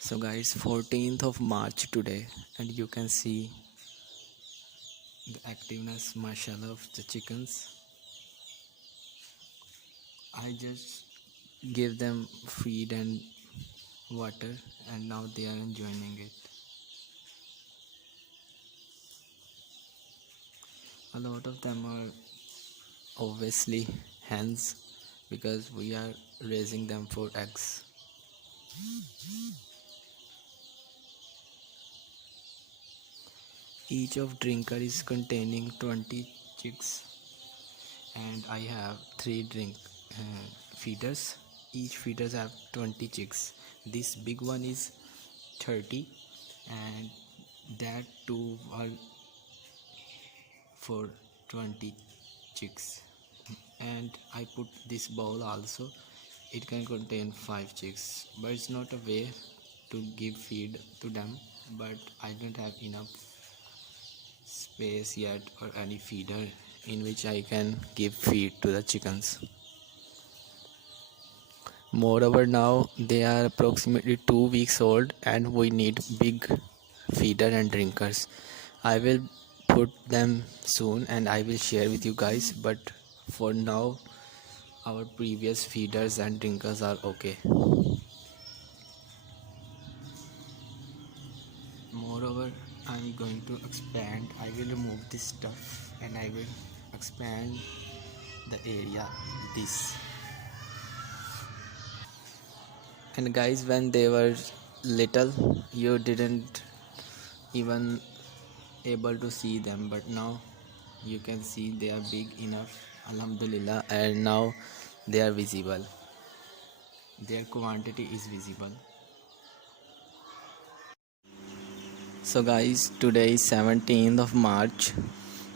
So guys, 14th of March today, and you can see the activeness, mashallah, of the chickens. I just give them feed and water, and now they are enjoying it. A lot of them are obviously hens because we are raising them for eggs. Each of drinker is containing 20 chicks, and I have 3 drink feeders. Each feeders have 20 chicks. This big one is 30, and that two are for 20 chicks. And I put this bowl also. It can contain 5 chicks, but it's not a way to give feed to them. But I don't have enough space yet or any feeder in which I can give feed to the chickens. Moreover, now they are approximately 2 weeks old and we need big feeder and drinkers. I will put them soon and I will share with you guys, but for now our previous feeders and drinkers are okay. Moreover, I'm going to expand. I will remove this stuff and I will expand the area this. And guys, when they were little, you didn't even able to see them, but now you can see they are big enough, alhamdulillah, and now they are visible. Their quantity is visible. So guys, today is 17th of March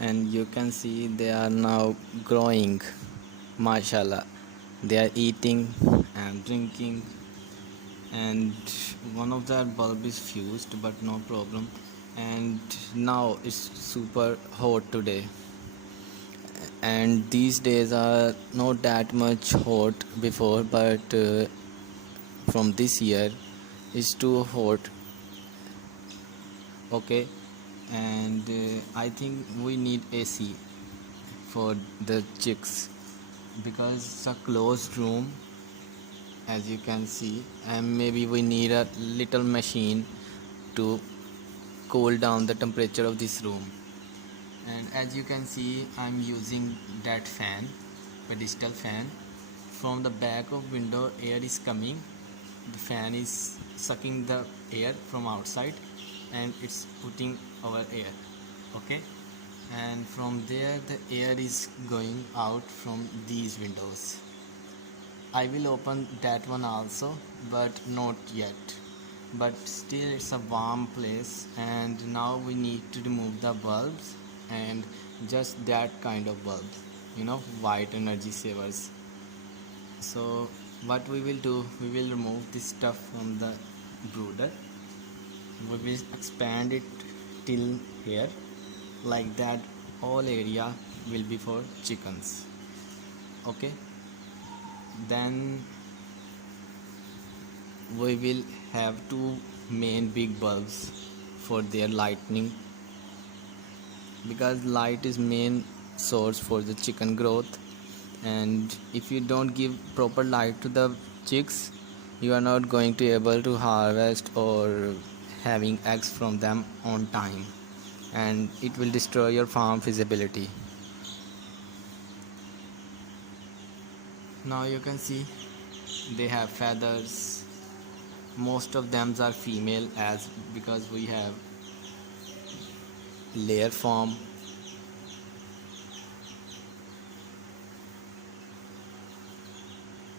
and you can see they are now growing, mashallah. They are eating and drinking, and one of their bulb is fused, but no problem. And now it's super hot today, and these days are not that much hot before, but from this year it's too hot. Okay, and I think we need AC for the chicks because it's a closed room, as you can see, and maybe we need a little machine to cool down the temperature of this room. And as you can see, I'm using that fan, pedestal fan. From the back of window, air is coming. The fan is sucking the air from outside and it's putting our air. Okay, and from there the air is going out from these windows. I will open that one also, but not yet. But still it's a warm place, and now we need to remove the bulbs, and just that kind of bulbs, white energy savers. So what we will do, we will remove this stuff from the brooder. We will expand it till here, like that. All area will be for chickens. Okay, then we will have two main big bulbs for their lighting, because light is main source for the chicken growth. And if you don't give proper light to the chicks, you are not going to able to harvest or having eggs from them on time, and it will destroy your farm feasibility. Now you can see they have feathers. Most of them are female, as because we have layer form.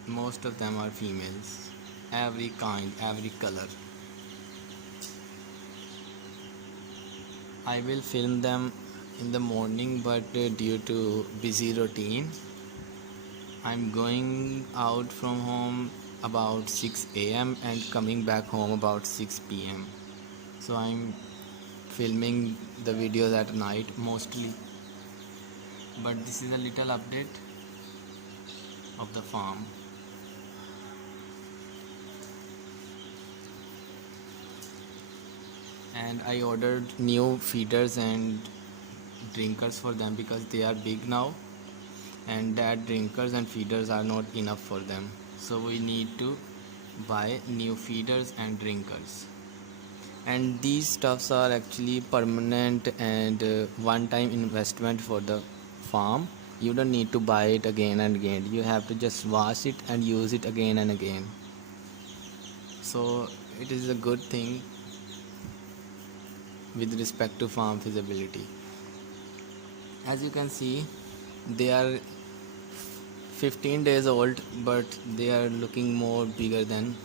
Most of them are females, every kind, every color. I will film them in the morning, but due to busy routine, I'm going out from home about 6 a.m. and coming back home about 6 p.m. So I'm filming the videos at night mostly. But this is a little update of the farm. and I ordered new feeders and drinkers for them because they are big now, and that drinkers and feeders are not enough for them, so we need to buy new feeders and drinkers. And these stuffs are actually permanent and one time investment for the farm. You don't need to buy it again and again, you have to just wash it and use it again and again. So it is a good thing with respect to farm feasibility. As you can see, they are 15 days old, but they are looking more bigger than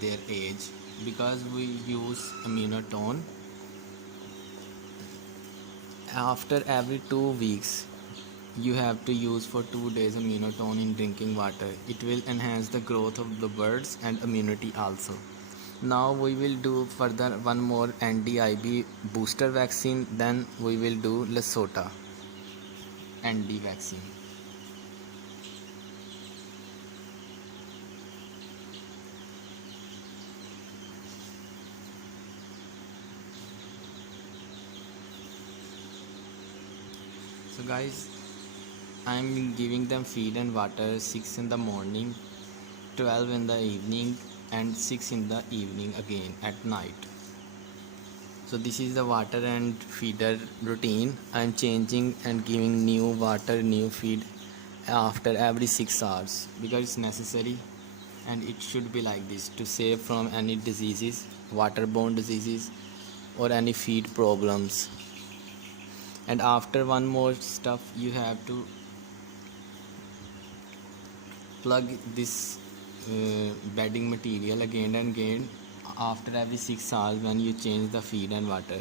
their age because we use aminotone. After every 2 weeks, you have to use for 2 days aminotone in drinking water. It will enhance the growth of the birds and immunity also. Now we will do further one more NDIB booster vaccine, then we will do Lesota ND vaccine. So guys, I'm giving them feed and water 6 in the morning, 12 in the evening, and 6 in the evening again at night. So this is the water and feeder routine. I'm changing and giving new water, new feed after every 6 hours because it's necessary, and it should be like this to save from any diseases, waterborne diseases, or any feed problems. And after one more stuff, you have to plug this bedding material again and again after every 6 hours when you change the feed and water.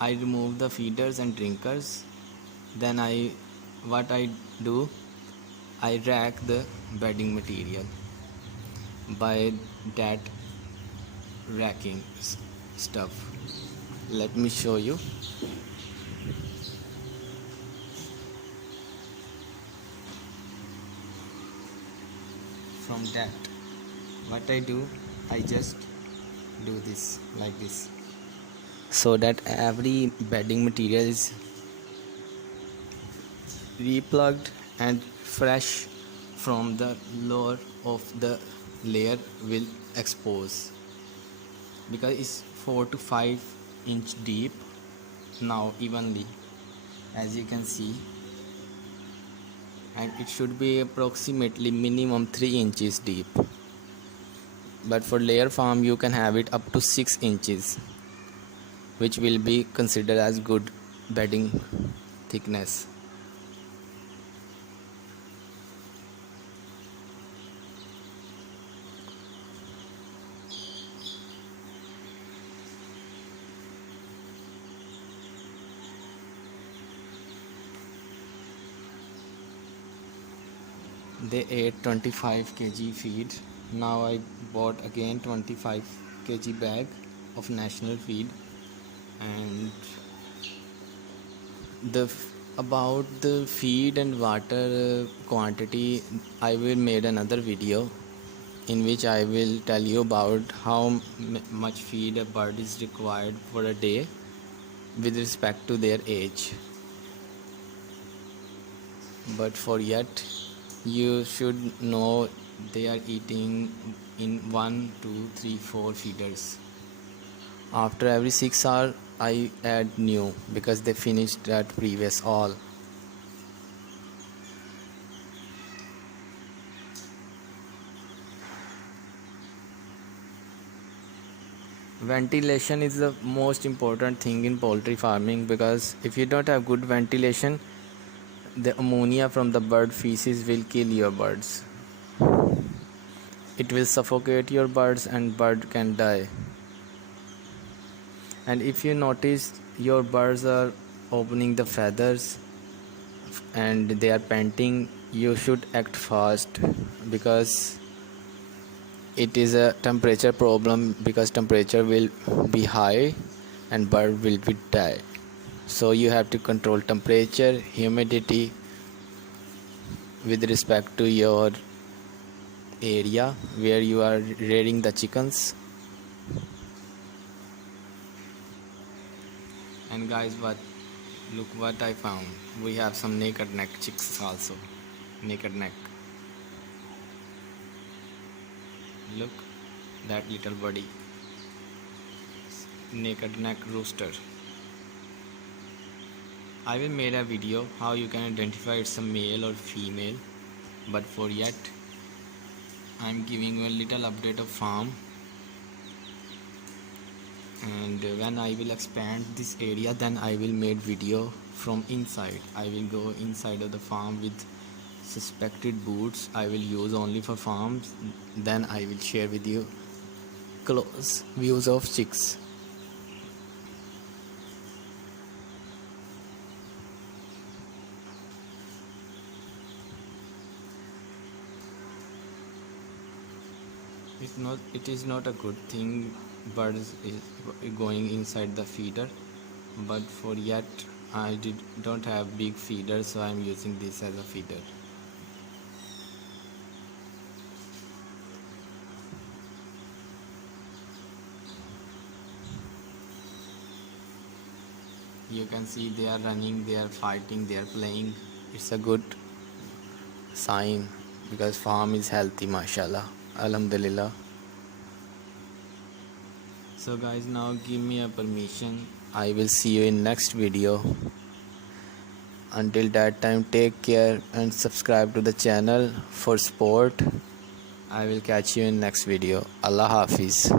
I remove the feeders and drinkers, then what I do, I rack the bedding material by that racking stuff. Let me show you. From that, what I do, I just do this like this, so that every bedding material is replugged and fresh from the lower of the layer will expose, because it's 4 to 5 inch deep now evenly, as you can see, and it should be approximately minimum 3 inches deep, but for layer farm you can have it up to 6 inches, which will be considered as good bedding thickness. They ate 25 kg feed. Now I bought again 25 kg bag of national feed, and about the feed and water quantity, I will made another video in which I will tell you about how much feed a bird is required for a day with respect to their age. But for yet, you should know they are eating in 1, 2, 3, 4 feeders. After every 6 hours, I add new because they finished that previous all. Ventilation is the most important thing in poultry farming, because if you don't have good ventilation, the ammonia from the bird feces will kill your birds. It will suffocate your birds and bird can die. And if you notice your birds are opening the feathers and they are panting, you should act fast, because it is a temperature problem, because temperature will be high and bird will be die. So you have to control temperature, humidity with respect to your area where you are rearing the chickens. And guys, look what I found. We have some naked neck chicks also. Naked neck. Look, that little buddy. Naked neck rooster. I will make a video how you can identify it's a male or female, but for yet I'm giving you a little update of farm. And when I will expand this area, then I will make video from inside. I will go inside of the farm with suspected boots. I will use only for farms. Then I will share with you close views of chicks. It is not a good thing birds is going inside the feeder, but for yet I don't have big feeder, so I'm using this as a feeder. You can see they are running, they are fighting, they are playing. It's a good sign because farm is healthy, mashallah, alhamdulillah. So guys, now give me a permission. I will see you in next video. Until that time, take care and subscribe to the channel for support. I will catch you in next video. Allah Hafiz.